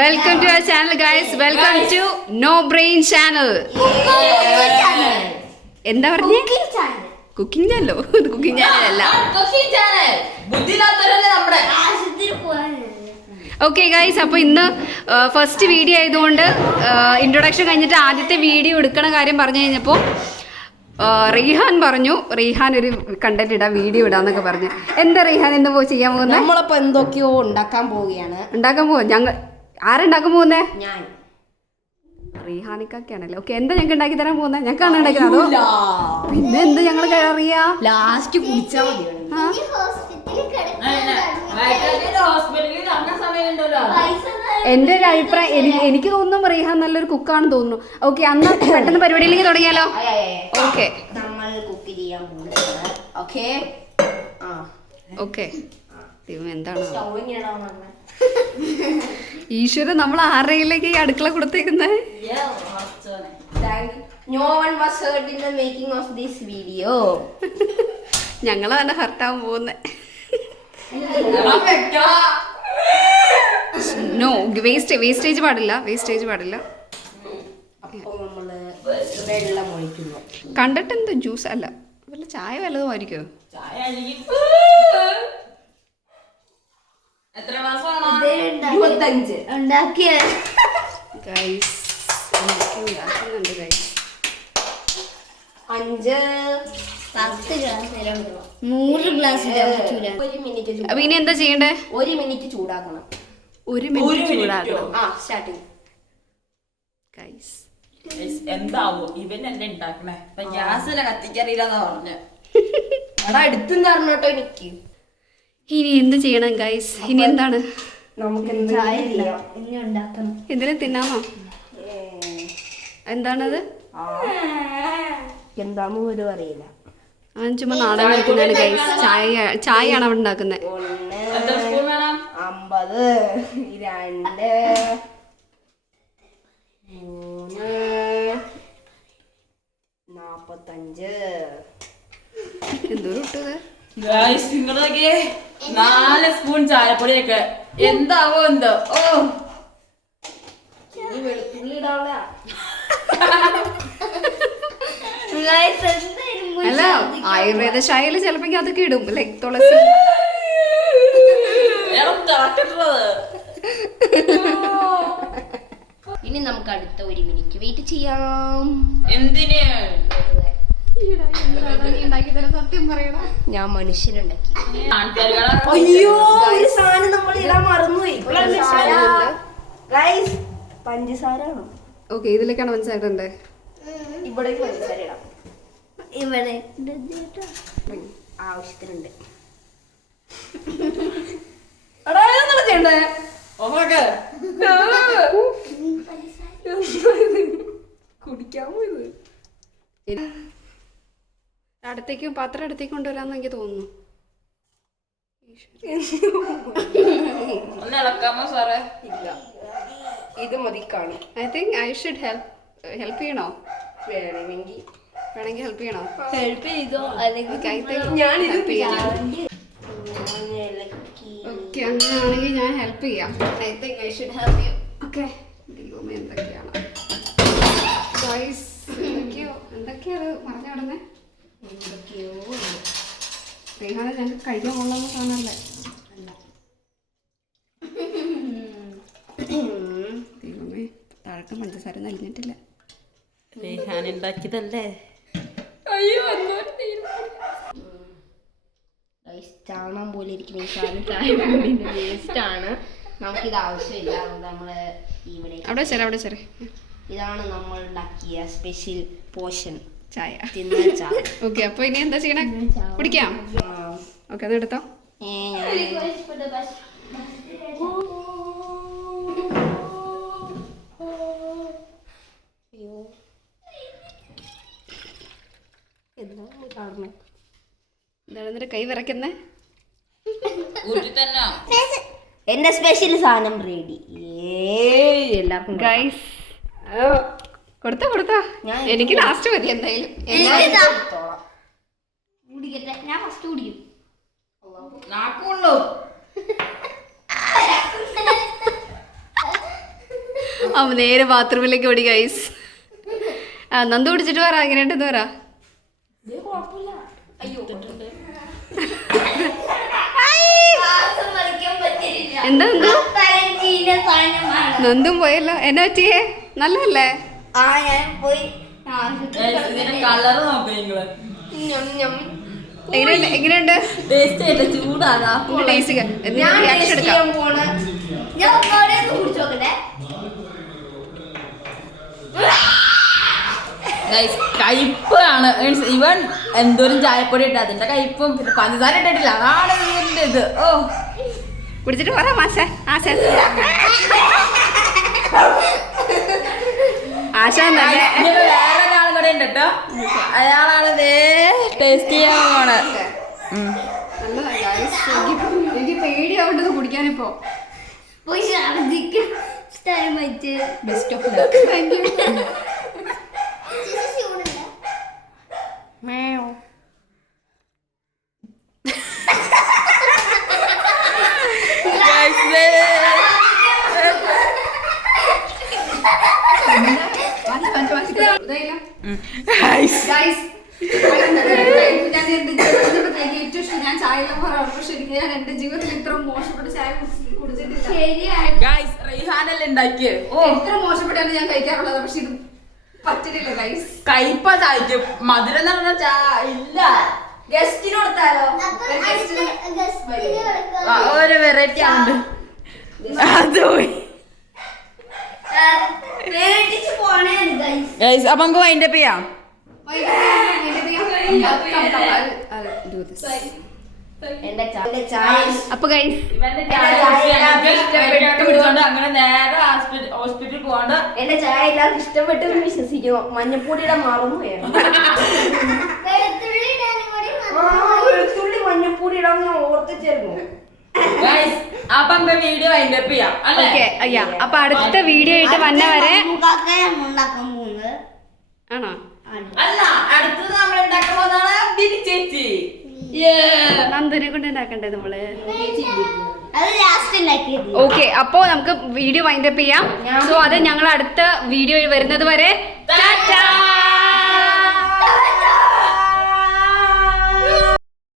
Welcome to our channel guys. Welcome to no brain channel. എന്താ പറഞ്ഞേ? Cooking ചാനലോ? Cooking ചാനലല്ല. ഓക്കെ ഗൈസ്, അപ്പോൾ ഇന്ന് ഫസ്റ്റ് വീഡിയോ ആയതുകൊണ്ട് ഇൻട്രൊഡക്ഷൻ കഴിഞ്ഞിട്ട് ആദ്യത്തെ വീഡിയോ എടുക്കണ കാര്യം പറഞ്ഞു കഴിഞ്ഞപ്പോൾ റീഹാൻ പറഞ്ഞു, റീഹാൻ ഒരു കണ്ടന്റ് ഇടാം, വീഡിയോ ഇടാന്നൊക്കെ പറഞ്ഞു. എന്താ റീഹാൻ എന്താ ചെയ്യാൻ പോകുന്നത്? നമ്മളിപ്പോ എന്തൊക്കെയോ ഉണ്ടാക്കാൻ പോവുകയാണ്. ഉണ്ടാക്കാൻ പോവാ. ഞങ്ങൾ ആരുണ്ടാക്കാൻ പോകുന്നേ? ഞാൻ. റീഹാനിക്കൊക്കെയാണല്ലോ. ഓക്കെ, എന്താ ഞങ്ങൾക്ക് ഉണ്ടാക്കി തരാൻ പോകുന്നത്? ഞങ്ങൾക്കാണ് ഉണ്ടാക്കുന്നത് അതോ പിന്നെ എന്താ ഞങ്ങൾ അറിയാ? ലാസ്റ്റ് കുടിച്ചാൽ മതി. എന്റെ ഒരു അഭിപ്രായം, എനിക്ക് തോന്നുന്നു റീഹാൻ നല്ലൊരു കുക്കാണ് തോന്നുന്നു. ഓക്കെ, അന്ന് പെട്ടെന്ന് പരിപാടിയിലേക്ക് തുടങ്ങിയാലോ? ഓക്കെ, നമ്മൾ കുക്ക് ചെയ്യാൻ പോകുന്നത്. Okay okay. ദൈവം എന്താണ് സ്റ്റൗ ഈശ്വരൻ, നമ്മൾ ആരുടെയിലേക്ക് ഈ അടുക്കള കൊടുത്തേക്കുന്നത്? No one was hurt in the making of this video. ഞങ്ങൾ തന്നെ ഹർട്ടാവാൻ പോകുന്നത്. നോ വേസ്റ്റേജ് പാടില്ല, വേസ്റ്റേജ് പാടില്ല. വെള്ളം ഒഴിക്കുന്നു. കണ്ടിട്ട് എന്ത് ജ്യൂസ് അല്ല, വല്ല ചായ വല്ലതും ആയിരിക്കുമോ? ഗൈസ്, ഉണ്ടാക്കുന്നുണ്ട് ഗൈസ്. 5 10 glass 100 glass. 1 മിനിറ്റ്. അപ്പൊ ഇനി എന്താ ചെയ്യണ്ടേ? 1 മിനിറ്റ് ചൂടാക്കണം. 1 മിനിറ്റ് ചൂടാക്കണം. സ്റ്റാർട്ടിങ്. ഗൈസ് എന്താവോ ഇവനല്ലേ ഉണ്ടാക്കണേ? ഗ്യാസിനെ കത്തിക്കറിയില്ലെന്നാ പറഞ്ഞ. അവിടെ അടുത്തെന്ന് പറഞ്ഞോട്ടോ എനിക്ക്. ഇനി എന്ത് ചെയ്യണം ഗൈസ്? ഇനി എന്താണ്? നമുക്ക് ഇനി ഉണ്ടാക്കണം. ഇതിന് തിന്നാമോ? എന്താണത്? എന്താന്ന് പോലും അറിയില്ല. ചുമ്മാ നാടകം കളിക്കുന്നതാണ് ഗൈസ്. ചായയാണ് അവിടെ ഉണ്ടാക്കുന്നത്. 1 50 2 3 45. എന്തോരം ഇട്ടത്? നിങ്ങളൊക്കെ 4 സ്പൂൺ ചായപ്പൊടിയൊക്കെ എന്താവോ എന്തോ. ഓ, വെളുത്തുള്ളി ഇടാനുള്ള. അല്ല, ആയുർവേദ ശായയിൽ ചിലപ്പോ അതൊക്കെ ഇടും, ലൈക് തുളസി. ഇനി നമുക്ക് അടുത്ത 1 മിനിറ്റ് വെയിറ്റ് ചെയ്യാം. എന്തിന്? സത്യം പറയണം, ഞാൻ മനുഷ്യനുണ്ടാക്കി. ആൾക്കാരുകളെ അയ്യോ, ഒരു സാധനം നമ്മൾ ഇടാൻ മറന്നുപോയി. ഗൈസ്, പഞ്ചസാര. ഓക്കെ, ഇതിലേക്കാണ് മനസ്സിലായിട്ടുണ്ട്. ഇവിടേക്ക് പഞ്ചസാര ഇടാം. ഇവിടെ ആവശ്യത്തിനുണ്ട്. കുടിക്കാമോ ഇത്? അടുത്തേക്കും പാത്രം അടുത്തേക്ക് കൊണ്ടുവരാന്ന് എനിക്ക് തോന്നുന്നു. ഒന്ന് ഇളക്കാമോ സാറേ? ഇല്ല, ഇത് മതി കാണും. I think I should help ചെയ്യണോ? വേണമെങ്കിൽ ഹെൽപ്പ് ചെയ്യണോ? ഹെൽപ്പ് ചെയ്തോ, അല്ലെങ്കിൽ ഞാൻ ഹെൽപ്പ് ചെയ്യാം. ഓക്കെ, അങ്ങനെയാണെങ്കിൽ ഞാൻ ഹെൽപ്പ് ചെയ്യാം. I think I should help you. Okay. ദൈവമേ, എന്തൊക്കെയാണ് ഗൈസ്, എന്തൊക്കെയാണ് പറഞ്ഞു നടന്നേ? റീഹാനെ ഞങ്ങൾക്ക് കഴിക്കാൻ കൊള്ളുന്ന സാധനമല്ലേ? ദൈവമേ, താഴെ പഞ്ചസാര നലിഞ്ഞിട്ടില്ല. റീഹാൻ ഉണ്ടാക്കിയതല്ലേ? ചാണകം പോലെ ഇരിക്കുന്ന ഈ സാധനം ചായപ്പൊടിന്റെ വേസ്റ്റ് ആണ്. നമുക്കിത് ആവശ്യമില്ല. നമ്മള് ഇവിടെ അവിടെ ശരി. ഇതാണ് നമ്മൾ ഉണ്ടാക്കിയ സ്പെഷ്യൽ പോർഷൻ ചായ. തിന്ന ചായ. ഓക്കെ, അപ്പൊ ഇനി എന്താ ചെയ്യണേ? കുടിക്കാം. ഓക്കെ, അത് എടുത്തോ. എന്താണ് എന്നിട്ട് കൈ വിറയ്ക്കുന്നേ? എന്റെ സ്പെഷ്യൽ സാധനം റെഡി. എല്ലാവർക്കും ഗൈസ് കൊടുത്താ എനിക്ക് ലാസ്റ്റ് മതി എന്തായാലും. ഞാൻ ഫസ്റ്റ് കുടിക്കും. നാക്കുള്ളൂ. നേരെ ബാത്റൂമിലേക്ക് ഓടി ഗൈസ്. നന്ദു കുടിച്ചിട്ട് പറ എങ്ങനെയുണ്ടെന്ന് പറ. എന്താ നന്ദും പോയല്ലോ. എന്നെ പറ്റിയേ നല്ലല്ലേ? കളറ് നോക്ക് നിങ്ങള്. എങ്ങനെയുണ്ട് ടേസ്റ്റ് ചൂടാണ്. ടേസ്റ്റ് റിയാക്ഷൻ എടുക്കാം. കയ്പാണ്. ഇവൻ എന്തോരം ചായപ്പൊടി ഇട്ട അതിന്റെ കയ്പും പിന്നെ പഞ്ചസാര ഇട്ടിട്ടില്ല. അതാണ് ഇതിന്റെ ഇത്. ഓ കുടിച്ചിട്ട് പറ ആശ വേറെ ഒരാളും കൂടെ ഉണ്ട് കേട്ടോ. അയാളാണ് ടേസ്റ്റ് ചെയ്യാൻ പോണ്. എനിക്ക് പേടിയാവേണ്ടത് കുടിക്കാനിപ്പോ. Best of luck. Thank you. ഞാൻ ചായ ശരിക്കും ഞാൻ എന്റെ ജീവിതത്തിൽ ഇത്ര മോശപ്പെട്ട ചായ കുടിച്ചിട്ടില്ല. റീഹാനല്ലേ ഉണ്ടാക്കിയേ. എത്ര മോശപ്പെട്ടാണ് ഞാൻ കഴിക്കാറുള്ളത്. പക്ഷെ ഇത് പറ്റില്ല ഗൈസ്. കയ്പ ചായക്ക് മധുരം എന്ന് പറഞ്ഞ ചായ ഇല്ല. ഗസ്റ്റിന് കൊടുത്താലോ? ഒരു വെറൈറ്റി ആണ്. അപ്പൊ നമുക്ക് വൈൻഡപ്പ് ചെയ്യാം. അപ്പൊ ഗൈസ് അങ്ങനെ നേരെ ഹോസ്പിറ്റലിൽ പോകാണ്ട് എന്റെ ചായ എല്ലാവർക്കും ഇഷ്ടപ്പെട്ടു വിശ്വസിക്കുന്നു. മഞ്ഞപ്പൊടിയുടെ മറന്നു വെളുത്തുള്ളി മഞ്ഞപ്പൊടി ഇടാൻ ഞാൻ ഓർത്തിച്ചിരുന്നു. അപ്പൊ വീഡിയോ വൈൻഡപ്പ് ചെയ്യാം അല്ലേ? അപ്പൊ അടുത്ത വീഡിയോ ആയിട്ട് വന്നവരെ ഉണ്ടാക്കാൻ പോകുന്നത് ആണോ? അല്ല, അടുത്തത് നമ്മൾ ഉണ്ടാക്കാൻ പോകുന്നതാണ് ബിരി ചേച്ചി. നന്ദുനെ കൊണ്ട് ഉണ്ടാക്കണ്ടേ നമ്മള്? അത് ലാസ്റ്റ് ഉണ്ടാക്കിയത്. ഓക്കെ, അപ്പോ നമുക്ക് വീഡിയോ വൈൻഡപ്പ് ചെയ്യാം. സോ അത് ഞങ്ങൾ അടുത്ത വീഡിയോ വരുന്നത് വരെ ടാറ്റാ.